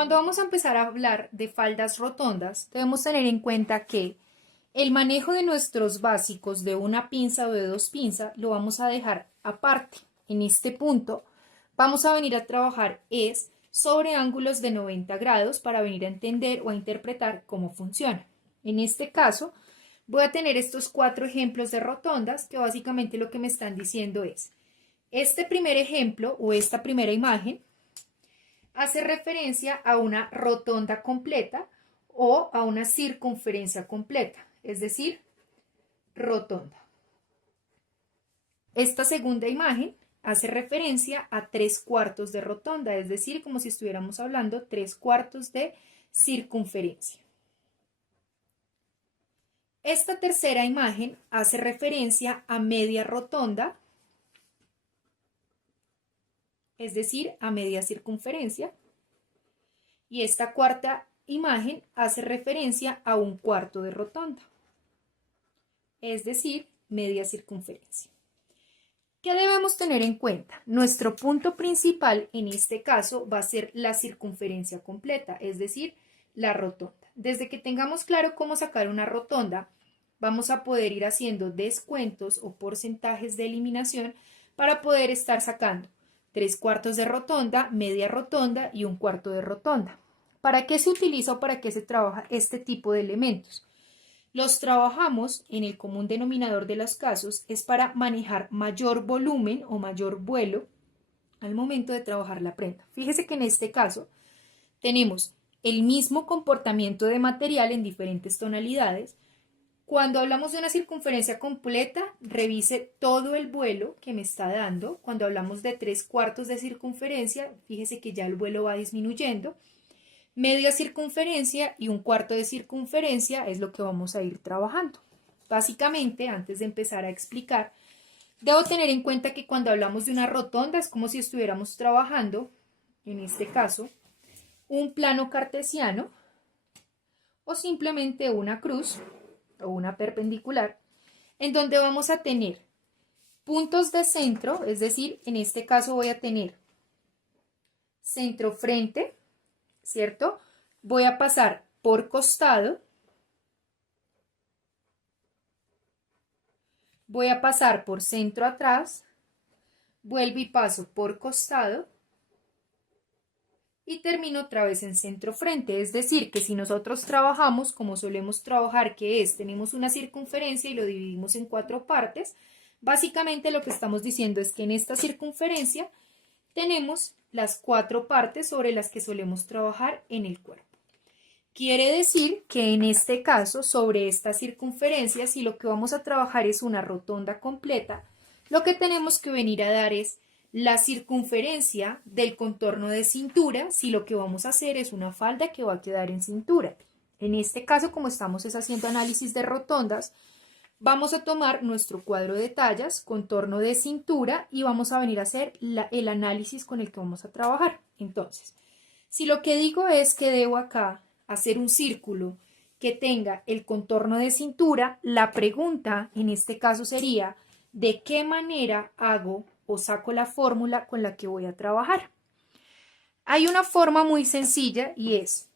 Cuando vamos a empezar a hablar de faldas rotondas, debemos tener en cuenta que el manejo de nuestros básicos de una pinza o de dos pinzas lo vamos a dejar aparte. En este punto vamos a venir a trabajar sobre ángulos de 90 grados para venir a entender o a interpretar cómo funciona. En este caso voy a tener estos 4 ejemplos de rotondas que básicamente lo que me están diciendo es este primer ejemplo o esta primera imagen hace referencia a una rotonda completa o a una circunferencia completa, es decir, rotonda. Esta segunda imagen hace referencia a 3/4 de rotonda, es decir, como si estuviéramos hablando 3/4 de circunferencia. Esta tercera imagen hace referencia a media rotonda, es decir, a media circunferencia. Y esta cuarta imagen hace referencia a 1/4 de rotonda, es decir, media circunferencia. ¿Qué debemos tener en cuenta? Nuestro punto principal en este caso va a ser la circunferencia completa, es decir, la rotonda. Desde que tengamos claro cómo sacar una rotonda, vamos a poder ir haciendo descuentos o porcentajes de eliminación para poder estar sacando 3/4 de rotonda, media rotonda y 1/4 de rotonda. ¿Para qué se utiliza o para qué se trabaja este tipo de elementos? Los trabajamos en el común denominador de los casos es para manejar mayor volumen o mayor vuelo al momento de trabajar la prenda. Fíjese que en este caso tenemos el mismo comportamiento de material en diferentes tonalidades. Cuando hablamos de una circunferencia completa, revise todo el vuelo que me está dando. Cuando hablamos de 3/4 de circunferencia, fíjese que ya el vuelo va disminuyendo. Media circunferencia y 1/4 de circunferencia es lo que vamos a ir trabajando. Básicamente, antes de empezar a explicar, debo tener en cuenta que cuando hablamos de una rotonda es como si estuviéramos trabajando, en este caso, un plano cartesiano o simplemente una cruz o una perpendicular, en donde vamos a tener puntos de centro, es decir, en este caso voy a tener centro frente, ¿cierto? Voy a pasar por costado, voy a pasar por centro atrás, vuelvo y paso por costado y termino otra vez en centro frente. Es decir, que si nosotros trabajamos como solemos trabajar, que es, tenemos una circunferencia y lo dividimos en 4 partes, básicamente lo que estamos diciendo es que en esta circunferencia tenemos las 4 partes sobre las que solemos trabajar en el cuerpo. Quiere decir que en este caso, sobre esta circunferencia, si lo que vamos a trabajar es una rotonda completa, lo que tenemos que venir a dar es la circunferencia del contorno de cintura, si lo que vamos a hacer es una falda que va a quedar en cintura. En este caso, como estamos haciendo análisis de rotondas, vamos a tomar nuestro cuadro de tallas, contorno de cintura, y vamos a venir a hacer el análisis con el que vamos a trabajar. Entonces, si lo que digo es que debo acá hacer un círculo que tenga el contorno de cintura, la pregunta en este caso sería, ¿de qué manera hago o saco la fórmula con la que voy a trabajar? Hay una forma muy sencilla y es,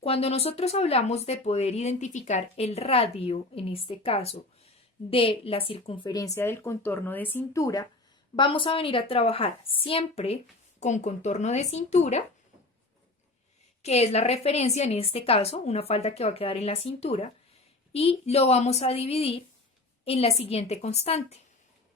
cuando nosotros hablamos de poder identificar el radio, en este caso, de la circunferencia del contorno de cintura, vamos a venir a trabajar siempre con contorno de cintura, que es la referencia en este caso, una falda que va a quedar en la cintura, y lo vamos a dividir en la siguiente constante,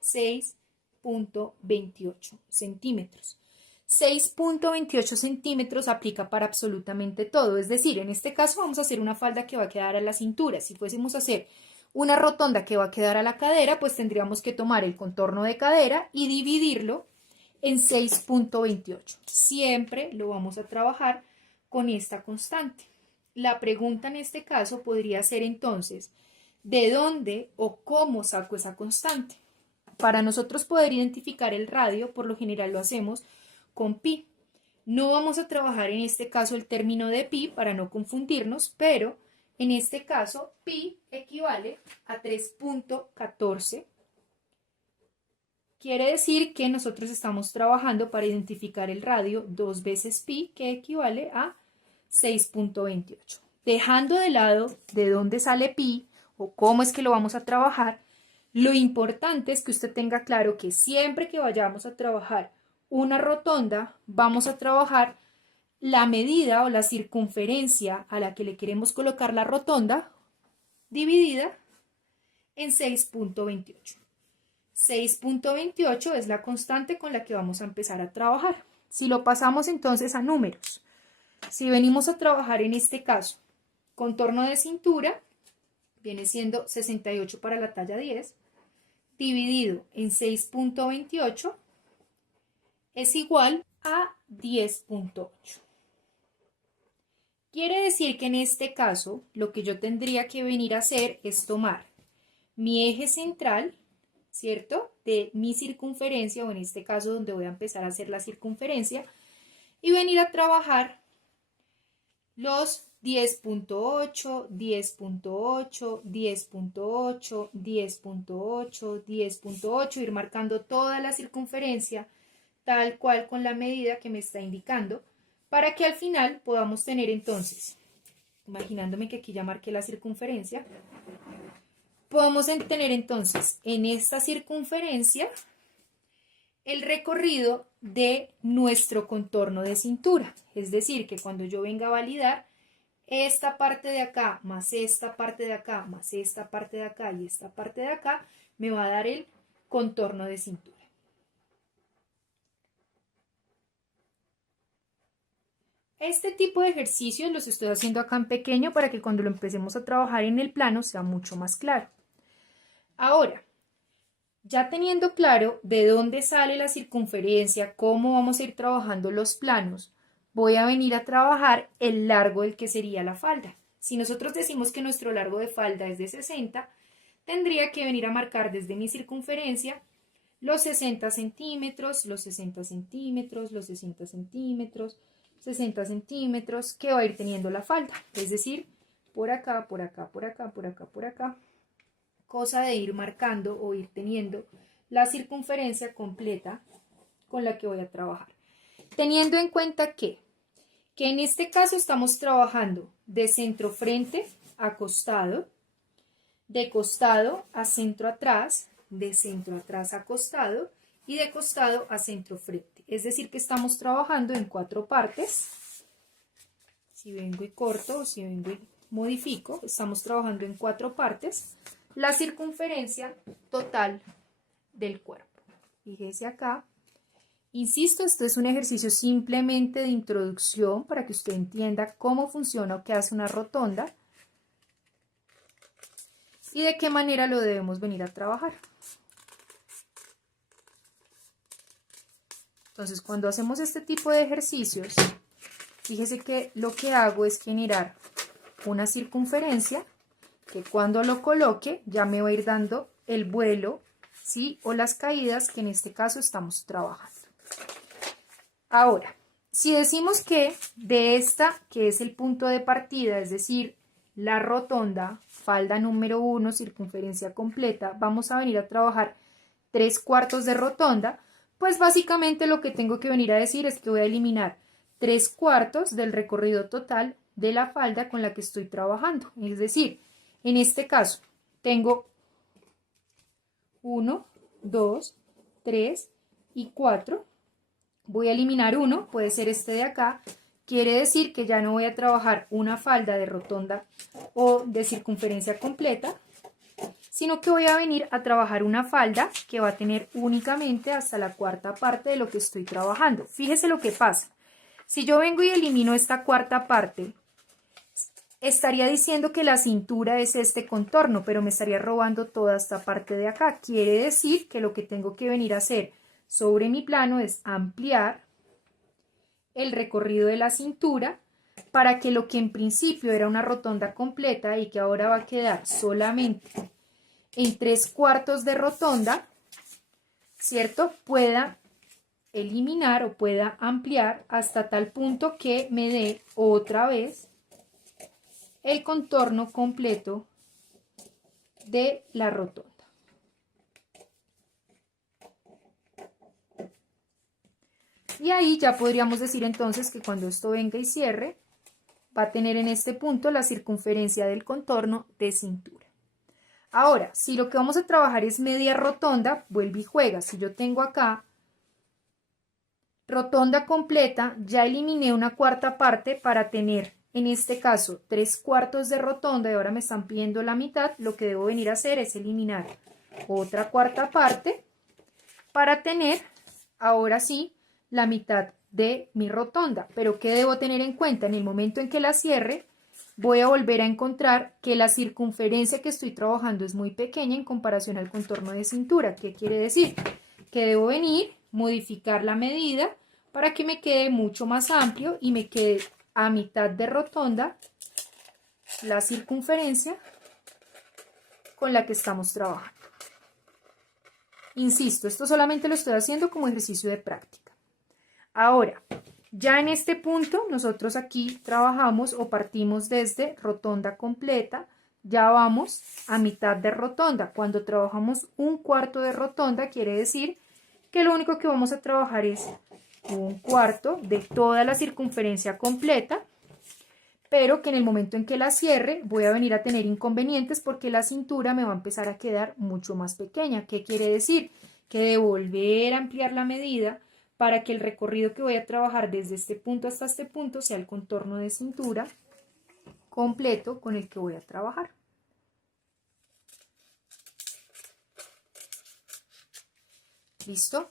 6.28 centímetros. 6.28 centímetros aplica para absolutamente todo, es decir, en este caso vamos a hacer una falda que va a quedar a la cintura. Si fuésemos a hacer una rotonda que va a quedar a la cadera, pues tendríamos que tomar el contorno de cadera y dividirlo en 6.28. Siempre lo vamos a trabajar con esta constante. La pregunta en este caso podría ser entonces, ¿de dónde o cómo saco esa constante? Para nosotros poder identificar el radio, por lo general lo hacemos con pi. No vamos a trabajar en este caso el término de pi para no confundirnos, pero en este caso pi equivale a 3.14. Quiere decir que nosotros estamos trabajando para identificar el radio 2 veces pi, que equivale a 6.28. Dejando de lado de dónde sale pi o cómo es que lo vamos a trabajar, lo importante es que usted tenga claro que siempre que vayamos a trabajar una rotonda, vamos a trabajar la medida o la circunferencia a la que le queremos colocar la rotonda dividida en 6.28. 6.28 es la constante con la que vamos a empezar a trabajar. Si lo pasamos entonces a números, si venimos a trabajar en este caso, contorno de cintura, viene siendo 68 para la talla 10, dividido en 6.28 es igual a 10.8. Quiere decir que en este caso lo que yo tendría que venir a hacer es tomar mi eje central, ¿cierto? De mi circunferencia, o en este caso donde voy a empezar a hacer la circunferencia, y venir a trabajar los 10.8, 10.8, 10.8, 10.8, 10.8, ir marcando toda la circunferencia tal cual con la medida que me está indicando, para que al final podamos tener entonces, imaginándome que aquí ya marqué la circunferencia, podemos tener entonces en esta circunferencia el recorrido de nuestro contorno de cintura. Es decir, que cuando yo venga a validar esta parte de acá, más esta parte de acá, más esta parte de acá y esta parte de acá, me va a dar el contorno de cintura. Este tipo de ejercicios los estoy haciendo acá en pequeño para que cuando lo empecemos a trabajar en el plano sea mucho más claro. Ahora, ya teniendo claro de dónde sale la circunferencia, cómo vamos a ir trabajando los planos, voy a venir a trabajar el largo del que sería la falda. Si nosotros decimos que nuestro largo de falda es de 60, tendría que venir a marcar desde mi circunferencia los 60 centímetros, los 60 centímetros, los 60 centímetros, 60 centímetros que va a ir teniendo la falda. Es decir, por acá, por acá, por acá, por acá, por acá. Cosa de ir marcando o ir teniendo la circunferencia completa con la que voy a trabajar. Teniendo en cuenta que en este caso estamos trabajando de centro frente a costado, de costado a centro atrás, de centro atrás a costado y de costado a centro frente. Es decir, que estamos trabajando en 4 partes. Si vengo y corto o si vengo y modifico, estamos trabajando en 4 partes. La circunferencia total del cuerpo. Fíjese acá. Insisto, esto es un ejercicio simplemente de introducción para que usted entienda cómo funciona o qué hace una rotonda y de qué manera lo debemos venir a trabajar. Entonces, cuando hacemos este tipo de ejercicios, fíjese que lo que hago es generar una circunferencia que cuando lo coloque ya me va a ir dando el vuelo, ¿sí? O las caídas que en este caso estamos trabajando. Ahora, si decimos que de esta, que es el punto de partida, es decir, la rotonda, falda número 1, circunferencia completa, vamos a venir a trabajar 3/4 de rotonda, pues básicamente lo que tengo que venir a decir es que voy a eliminar 3/4 del recorrido total de la falda con la que estoy trabajando. Es decir, en este caso tengo 1, 2, 3 y 4. Voy a eliminar 1, puede ser este de acá. Quiere decir que ya no voy a trabajar una falda de rotonda o de circunferencia completa, sino que voy a venir a trabajar una falda que va a tener únicamente hasta la 4ª parte de lo que estoy trabajando. Fíjese lo que pasa. Si yo vengo y elimino esta 4ª parte, estaría diciendo que la cintura es este contorno, pero me estaría robando toda esta parte de acá. Quiere decir que lo que tengo que venir a hacer sobre mi plano es ampliar el recorrido de la cintura para que lo que en principio era una rotonda completa y que ahora va a quedar solamente en 3/4 de rotonda, ¿cierto? Pueda eliminar o pueda ampliar hasta tal punto que me dé otra vez el contorno completo de la rotonda. Y ahí ya podríamos decir entonces que cuando esto venga y cierre, va a tener en este punto la circunferencia del contorno de cintura. Ahora, si lo que vamos a trabajar es media rotonda, vuelve y juega. Si yo tengo acá rotonda completa, ya eliminé una cuarta parte para tener, en este caso, 3/4 de rotonda y ahora me están pidiendo la mitad. Lo que debo venir a hacer es eliminar otra cuarta parte para tener, ahora sí, la mitad de mi rotonda. Pero ¿qué debo tener en cuenta? En el momento en que la cierre, voy a volver a encontrar que la circunferencia que estoy trabajando es muy pequeña en comparación al contorno de cintura. ¿Qué quiere decir? Que debo venir, modificar la medida para que me quede mucho más amplio y me quede a mitad de rotonda la circunferencia con la que estamos trabajando. Insisto, esto solamente lo estoy haciendo como ejercicio de práctica. Ahora, ya en este punto, nosotros aquí trabajamos o partimos desde rotonda completa, ya vamos a mitad de rotonda. Cuando trabajamos 1/4 de rotonda, quiere decir que lo único que vamos a trabajar es 1/4 de toda la circunferencia completa, pero que en el momento en que la cierre voy a venir a tener inconvenientes porque la cintura me va a empezar a quedar mucho más pequeña. ¿Qué quiere decir? Que debo volver a ampliar la medida para que el recorrido que voy a trabajar desde este punto hasta este punto sea el contorno de cintura completo con el que voy a trabajar. ¿Listo?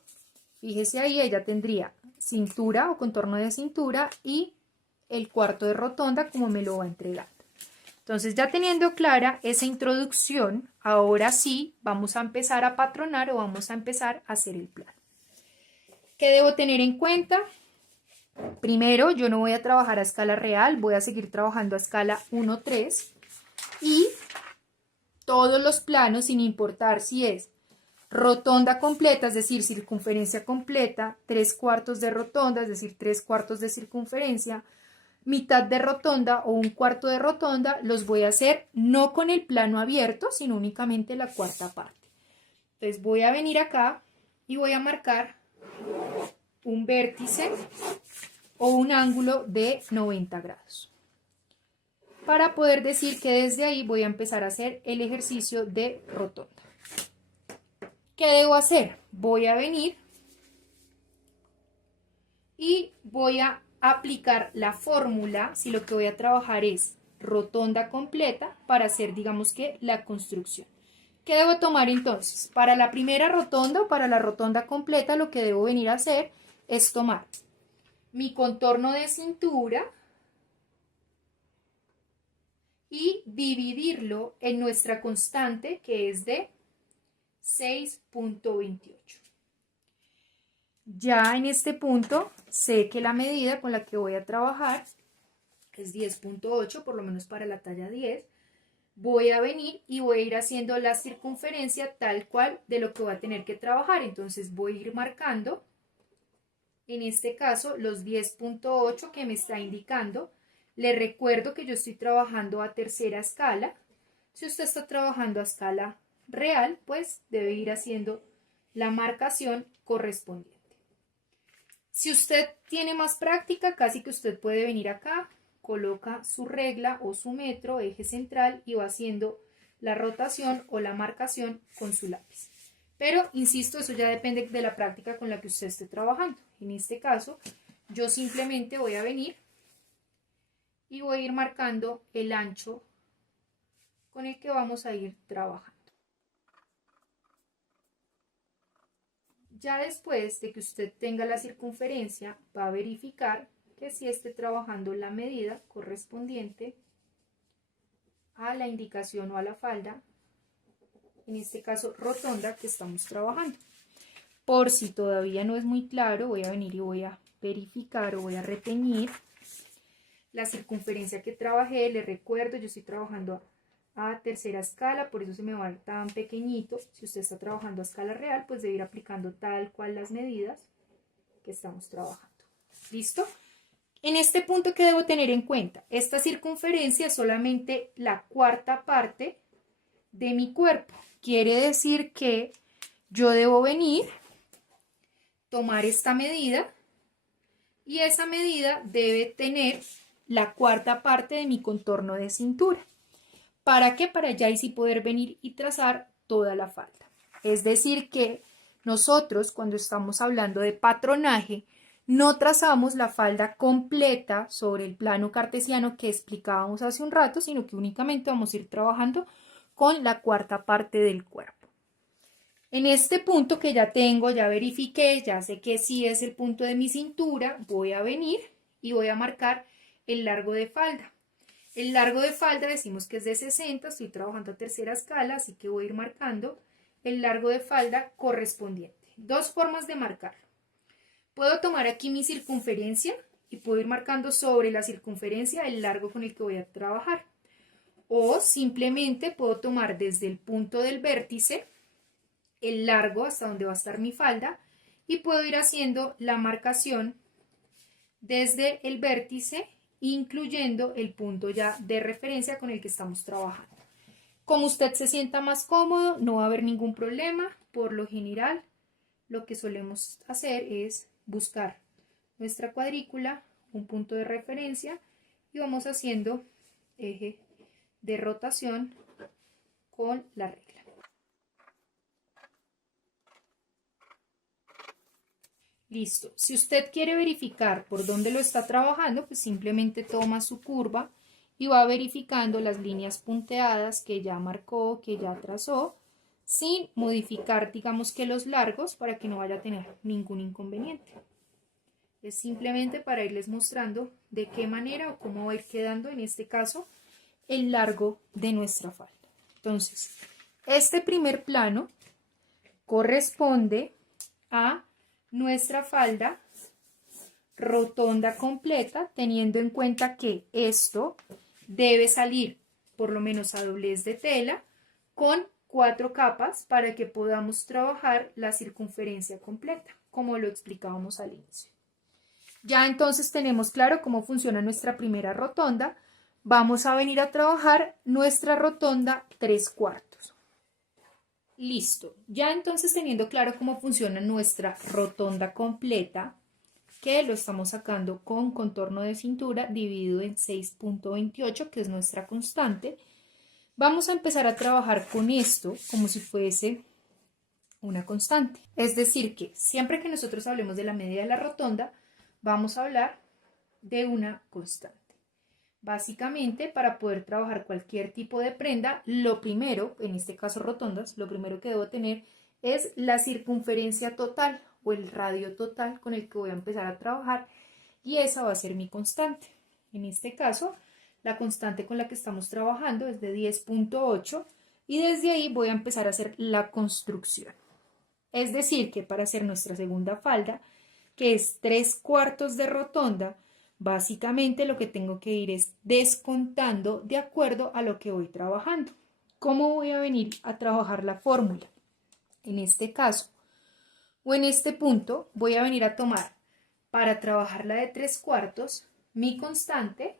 Fíjese ahí, ella tendría cintura o contorno de cintura y el cuarto de rotonda como me lo va a entregar. Entonces, ya teniendo clara esa introducción, ahora sí vamos a empezar a patronar o vamos a empezar a hacer el plano. ¿Qué debo tener en cuenta? Primero, yo no voy a trabajar a escala real, voy a seguir trabajando a escala 1/3 y todos los planos, sin importar si es rotonda completa, es decir, circunferencia completa, 3/4 de rotonda, es decir, 3/4 de circunferencia, mitad de rotonda o 1/4 de rotonda, los voy a hacer no con el plano abierto, sino únicamente la cuarta parte. Entonces voy a venir acá y voy a marcar un vértice o un ángulo de 90 grados. Para poder decir que desde ahí voy a empezar a hacer el ejercicio de rotonda. ¿Qué debo hacer? Voy a venir y voy a aplicar la fórmula si lo que voy a trabajar es rotonda completa para hacer, digamos que, la construcción. ¿Qué debo tomar entonces? Para la primera rotonda o para la rotonda completa, lo que debo venir a hacer es tomar mi contorno de cintura y dividirlo en nuestra constante, que es de 6.28. Ya en este punto sé que la medida con la que voy a trabajar es 10.8, por lo menos para la talla 10. Voy a venir y voy a ir haciendo la circunferencia tal cual de lo que voy a tener que trabajar. Entonces voy a ir marcando, en este caso, los 10.8 que me está indicando. Le recuerdo que yo estoy trabajando a tercera escala. Si usted está trabajando a escala real, pues debe ir haciendo la marcación correspondiente. Si usted tiene más práctica, casi que usted puede venir acá, coloca su regla o su metro, eje central, y va haciendo la rotación o la marcación con su lápiz. Pero, insisto, eso ya depende de la práctica con la que usted esté trabajando. En este caso, yo simplemente voy a venir y voy a ir marcando el ancho con el que vamos a ir trabajando. Ya después de que usted tenga la circunferencia, va a verificar que sí esté trabajando la medida correspondiente a la indicación o a la falda, en este caso rotonda, que estamos trabajando. Por si todavía no es muy claro, voy a venir y voy a verificar o voy a reteñir la circunferencia que trabajé. Les recuerdo, yo estoy trabajando a tercera escala, por eso se me va tan pequeñito. Si usted está trabajando a escala real, pues debe ir aplicando tal cual las medidas que estamos trabajando. ¿Listo? En este punto, ¿qué debo tener en cuenta? Esta circunferencia es solamente la cuarta parte de mi cuerpo. Quiere decir que yo debo venir, tomar esta medida y esa medida debe tener la cuarta parte de mi contorno de cintura. ¿Para qué? Para ya y sí poder venir y trazar toda la falda. Es decir que nosotros cuando estamos hablando de patronaje no trazamos la falda completa sobre el plano cartesiano que explicábamos hace un rato, sino que únicamente vamos a ir trabajando con la cuarta parte del cuerpo. En este punto que ya tengo, ya verifiqué, ya sé que sí es el punto de mi cintura, voy a venir y voy a marcar el largo de falda. El largo de falda decimos que es de 60, estoy trabajando a tercera escala, así que voy a ir marcando el largo de falda correspondiente. Dos formas de marcarlo. Puedo tomar aquí mi circunferencia y puedo ir marcando sobre la circunferencia el largo con el que voy a trabajar. O simplemente puedo tomar desde el punto del vértice el largo hasta donde va a estar mi falda y puedo ir haciendo la marcación desde el vértice incluyendo el punto ya de referencia con el que estamos trabajando. Como usted se sienta más cómodo, no va a haber ningún problema. Por lo general, lo que solemos hacer es buscar nuestra cuadrícula, un punto de referencia y vamos haciendo eje de rotación con la regla. Listo. Si usted quiere verificar por dónde lo está trabajando, pues simplemente toma su curva y va verificando las líneas punteadas que ya marcó, que ya trazó, sin modificar, digamos que los largos para que no vaya a tener ningún inconveniente. Es simplemente para irles mostrando de qué manera o cómo va a ir quedando, en este caso, el largo de nuestra falda. Entonces, este primer plano corresponde a nuestra falda rotonda completa, teniendo en cuenta que esto debe salir por lo menos a doblez de tela con 4 capas para que podamos trabajar la circunferencia completa, como lo explicábamos al inicio. Ya entonces tenemos claro cómo funciona nuestra primera rotonda. Vamos a venir a trabajar nuestra rotonda 3/4. Listo, ya entonces teniendo claro cómo funciona nuestra rotonda completa, que lo estamos sacando con contorno de cintura dividido en 6.28, que es nuestra constante, vamos a empezar a trabajar con esto como si fuese una constante. Es decir que siempre que nosotros hablemos de la media de la rotonda, vamos a hablar de una constante. Básicamente, para poder trabajar cualquier tipo de prenda, lo primero, en este caso rotondas, lo primero que debo tener es la circunferencia total o el radio total con el que voy a empezar a trabajar y esa va a ser mi constante. En este caso, la constante con la que estamos trabajando es de 10.8 y desde ahí voy a empezar a hacer la construcción. Es decir, que para hacer nuestra segunda falda, que es 3/4 de rotonda, básicamente lo que tengo que ir es descontando de acuerdo a lo que voy trabajando. ¿Cómo voy a venir a trabajar la fórmula? En este caso, o en este punto, voy a venir a tomar para trabajar la de 3/4 mi constante,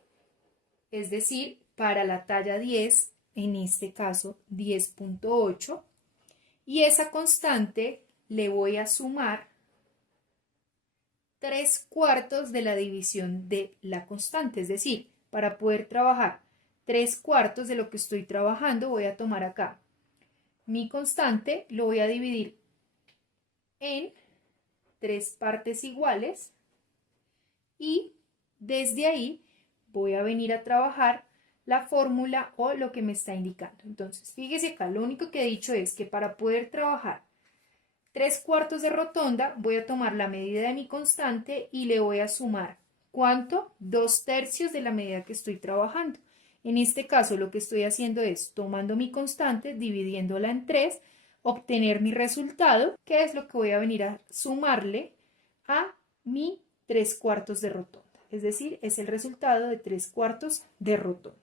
es decir, para la talla 10, en este caso 10.8, y esa constante le voy a sumar 3/4 de la división de la constante, es decir, para poder trabajar 3/4 de lo que estoy trabajando, voy a tomar acá mi constante, lo voy a dividir en 3 partes iguales y desde ahí voy a venir a trabajar la fórmula o lo que me está indicando. Entonces, fíjese acá, lo único que he dicho es que para poder trabajar 3/4 de rotonda, voy a tomar la medida de mi constante y le voy a sumar, ¿cuánto? 2/3 de la medida que estoy trabajando. En este caso, lo que estoy haciendo es tomando mi constante, dividiéndola en 3, obtener mi resultado, que es lo que voy a venir a sumarle a mi 3/4 de rotonda. Es decir, es el resultado de 3/4 de rotonda.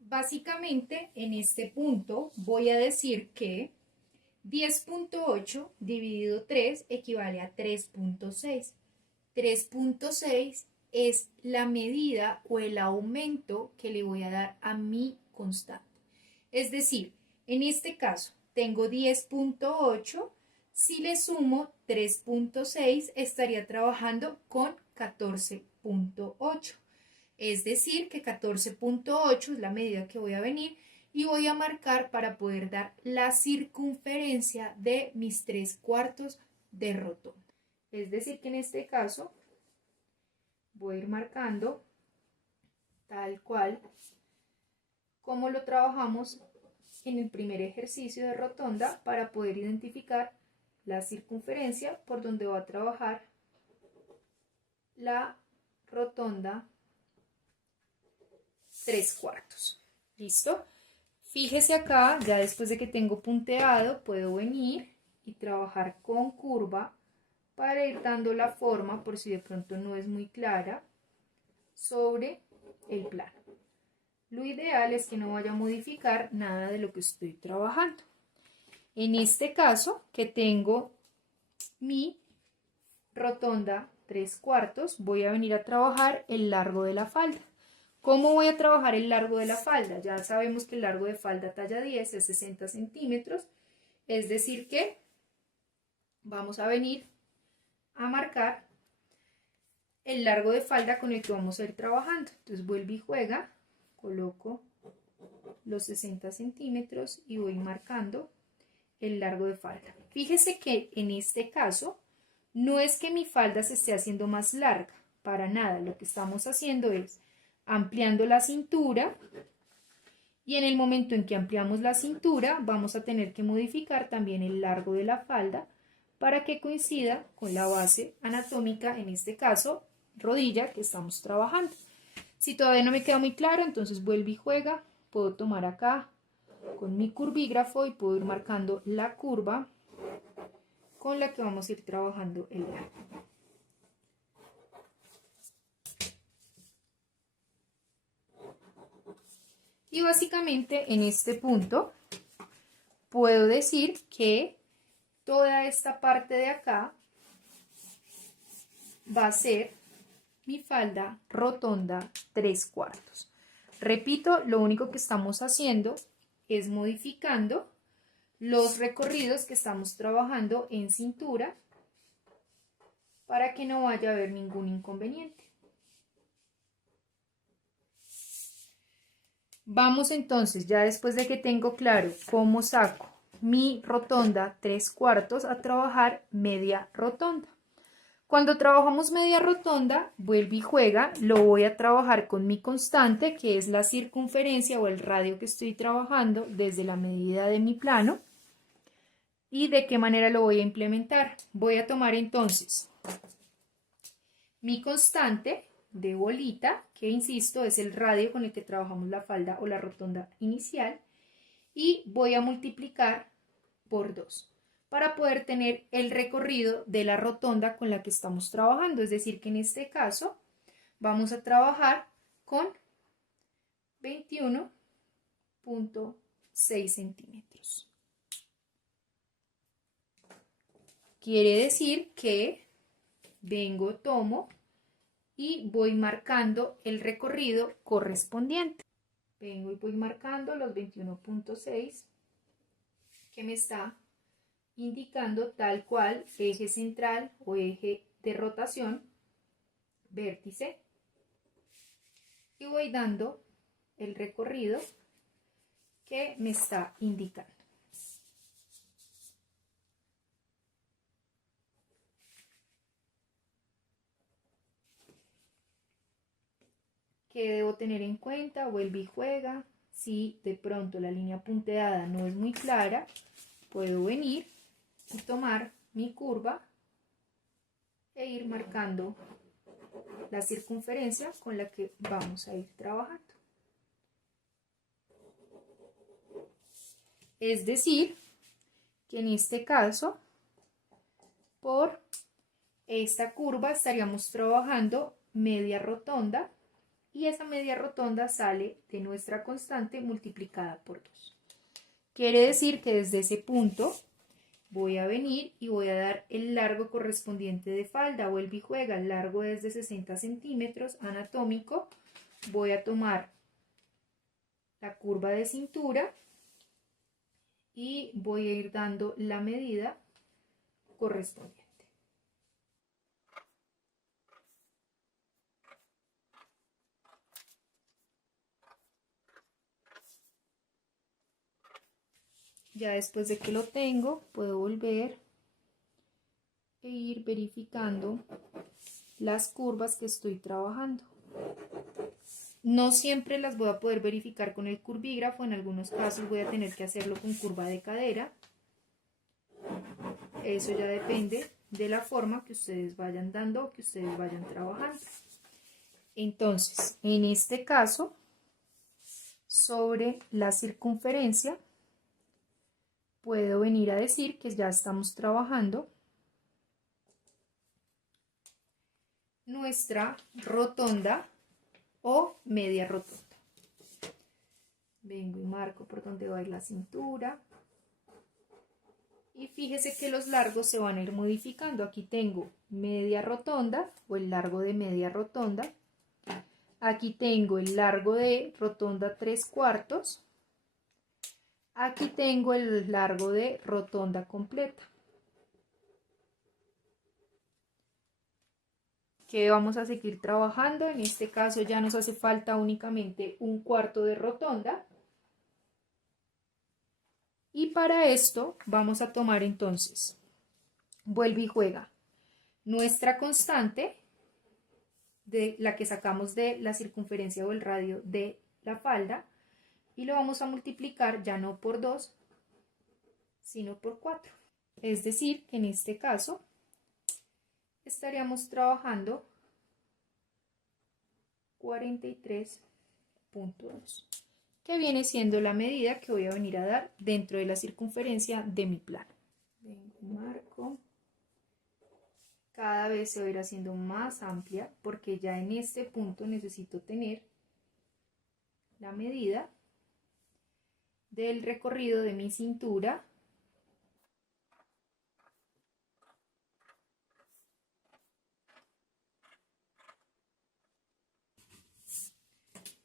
Básicamente, en este punto voy a decir que 10.8 dividido 3 equivale a 3.6. 3.6 es la medida o el aumento que le voy a dar a mi constante. Es decir, en este caso tengo 10.8, si le sumo 3.6 estaría trabajando con 14.8. Es decir, que 14.8 es la medida que voy a venir y voy a marcar para poder dar la circunferencia de mis 3/4 de rotonda. Es decir, que en este caso voy a ir marcando tal cual como lo trabajamos en el primer ejercicio de rotonda para poder identificar la circunferencia por donde va a trabajar la rotonda 3/4. ¿Listo? Fíjese acá, ya después de que tengo punteado, puedo venir y trabajar con curva para ir dando la forma, por si de pronto no es muy clara, sobre el plano. Lo ideal es que no vaya a modificar nada de lo que estoy trabajando. En este caso, que tengo mi rotonda 3/4, voy a venir a trabajar el largo de la falda. ¿Cómo voy a trabajar el largo de la falda? Ya sabemos que el largo de falda talla 10 es 60 centímetros, es decir que vamos a venir a marcar el largo de falda con el que vamos a ir trabajando. Entonces vuelvo y juega, coloco los 60 centímetros y voy marcando el largo de falda. Fíjese que en este caso no es que mi falda se esté haciendo más larga, para nada. Lo que estamos haciendo es ampliando la cintura y en el momento en que ampliamos la cintura vamos a tener que modificar también el largo de la falda para que coincida con la base anatómica, en este caso rodilla, que estamos trabajando. Si todavía no me queda muy claro, entonces vuelve y juega. Puedo tomar acá con mi curvígrafo y puedo ir marcando la curva con la que vamos a ir trabajando el largo. Y básicamente en este punto puedo decir que toda esta parte de acá va a ser mi falda rotonda 3/4. Repito, lo único que estamos haciendo es modificando los recorridos que estamos trabajando en cintura para que no vaya a haber ningún inconveniente. Vamos entonces, ya después de que tengo claro cómo saco mi rotonda 3/4, a trabajar media rotonda. Cuando trabajamos media rotonda, vuelve y juega, lo voy a trabajar con mi constante, que es la circunferencia o el radio que estoy trabajando desde la medida de mi plano. ¿Y de qué manera lo voy a implementar? Voy a tomar entonces mi constante de bolita, que insisto es el radio con el que trabajamos la falda o la rotonda inicial, y voy a multiplicar por 2 para poder tener el recorrido de la rotonda con la que estamos trabajando. Es decir, que en este caso vamos a trabajar con 21.6 centímetros. Quiere decir que vengo, tomo y voy marcando el recorrido correspondiente. Vengo y voy marcando los 21.6 que me está indicando tal cual eje central o eje de rotación, vértice, y voy dando el recorrido que me está indicando. ¿Qué debo tener en cuenta? Vuelve y juega. Si de pronto la línea punteada no es muy clara, puedo venir y tomar mi curva e ir marcando la circunferencia con la que vamos a ir trabajando. Es decir, que en este caso, por esta curva estaríamos trabajando media rotonda y esa media rotonda sale de nuestra constante multiplicada por 2. Quiere decir que desde ese punto voy a venir y voy a dar el largo correspondiente de falda. Vuelve y juega, el largo es de 60 centímetros anatómico. Voy a tomar la curva de cintura y voy a ir dando la medida correspondiente. Ya después de que lo tengo, puedo volver e ir verificando las curvas que estoy trabajando. No siempre las voy a poder verificar con el curvígrafo, en algunos casos voy a tener que hacerlo con curva de cadera. Eso ya depende de la forma que ustedes vayan dando o que ustedes vayan trabajando. Entonces, en este caso, sobre la circunferencia, puedo venir a decir que ya estamos trabajando nuestra rotonda o media rotonda. Vengo y marco por donde va a ir la cintura. Y fíjese que los largos se van a ir modificando. Aquí tengo media rotonda o el largo de media rotonda. Aquí tengo el largo de rotonda 3/4. Aquí tengo el largo de rotonda completa. Que vamos a seguir trabajando. En este caso ya nos hace falta únicamente 1/4 de rotonda. Y para esto vamos a tomar entonces, vuelve y juega, nuestra constante, de la que sacamos de la circunferencia o el radio de la falda, y lo vamos a multiplicar ya no por 2, sino por 4. Es decir, que en este caso estaríamos trabajando 43.2. que viene siendo la medida que voy a venir a dar dentro de la circunferencia de mi plano. Marco. Cada vez se va a ir haciendo más amplia porque ya en este punto necesito tener la medida del recorrido de mi cintura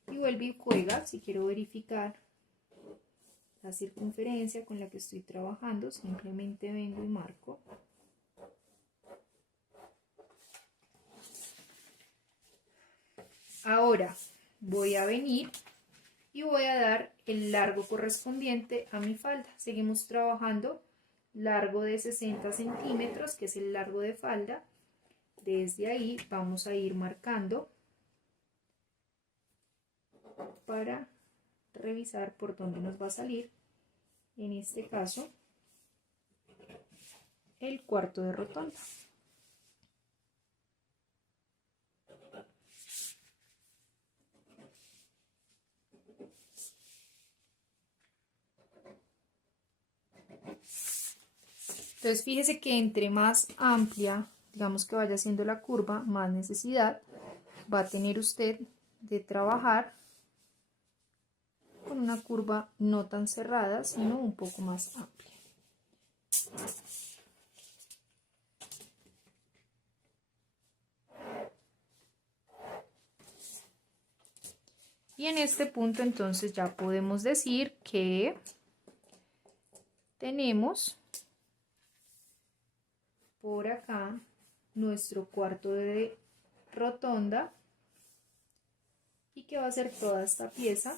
y vuelvo y juega. Si quiero verificar la circunferencia con la que estoy trabajando, simplemente vengo y marco. Ahora voy a venir y voy a dar el largo correspondiente a mi falda. Seguimos trabajando largo de 60 centímetros, que es el largo de falda. Desde ahí vamos a ir marcando para revisar por dónde nos va a salir, en este caso, el cuarto de rotonda. Entonces fíjese que entre más amplia, digamos que vaya siendo la curva, más necesidad va a tener usted de trabajar con una curva no tan cerrada, sino un poco más amplia. Y en este punto entonces ya podemos decir que tenemos por acá nuestro cuarto de rotonda y que va a ser toda esta pieza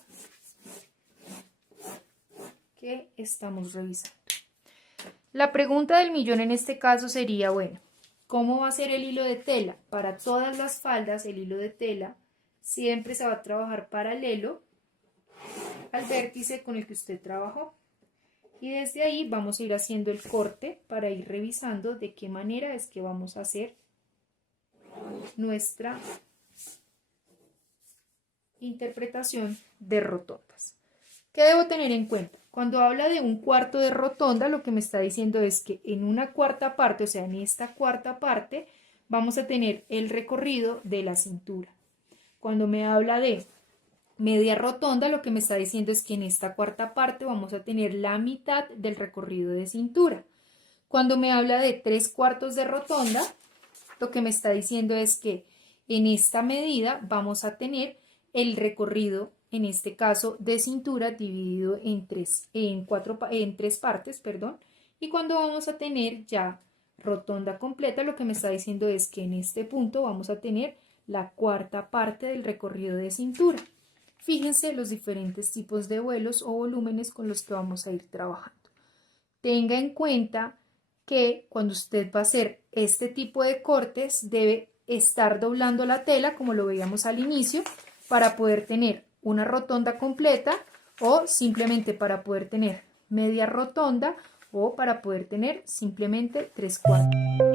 que estamos revisando. La pregunta del millón en este caso sería, bueno, ¿cómo va a ser el hilo de tela? Para todas las faldas el hilo de tela siempre se va a trabajar paralelo al vértice con el que usted trabajó. Y desde ahí vamos a ir haciendo el corte para ir revisando de qué manera es que vamos a hacer nuestra interpretación de rotondas. ¿Qué debo tener en cuenta? Cuando habla de un cuarto de rotonda, lo que me está diciendo es que en una cuarta parte, o sea, en esta cuarta parte, vamos a tener el recorrido de la cintura. Cuando me habla de media rotonda, lo que me está diciendo es que en esta cuarta parte vamos a tener la mitad del recorrido de cintura. Cuando me habla de 3/4 de rotonda, lo que me está diciendo es que en esta medida vamos a tener el recorrido, en este caso de cintura, dividido en tres partes, perdón. Y cuando vamos a tener ya rotonda completa, lo que me está diciendo es que en este punto vamos a tener la cuarta parte del recorrido de cintura. Fíjense los diferentes tipos de vuelos o volúmenes con los que vamos a ir trabajando. tenga en cuenta que cuando usted va a hacer este tipo de cortes debe estar doblando la tela como lo veíamos al inicio para poder tener una rotonda completa o simplemente para poder tener media rotonda o para poder tener simplemente 3/4.